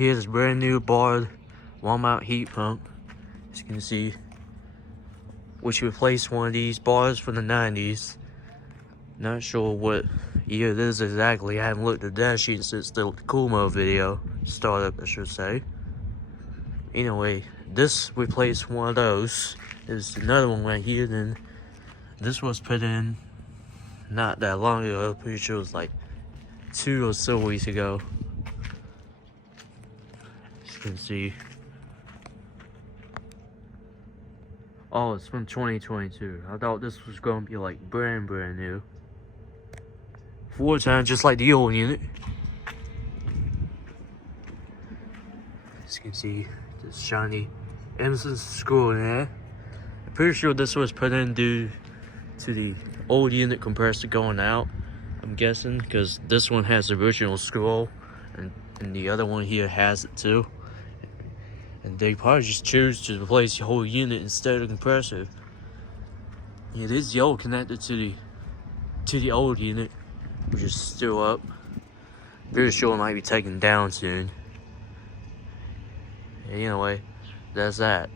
Here's a brand new Bard wall mount heat pump, as you can see, which replaced one of these bars from the 90s. Not sure what year it is exactly. I haven't looked at the dash sheet since the Cool Mode video startup, I should say. Anyway, this replaced one of those. There's another one right here. Then this was put in not that long ago. Pretty sure it was like 2 or so weeks ago. As you can see. Oh, it's from 2022. I thought this was gonna be like brand new. 4 times just like the old unit. As you can see, this shiny Emerson screw in there. I'm pretty sure this was put in due to the old unit compressor going out, I'm guessing, because this one has the original scroll and the other one here has it too. And they probably just choose to replace the whole unit instead of the compressor. It is the old connected to the old unit, which is still up. Pretty sure it might be taken down soon. Anyway, that's that.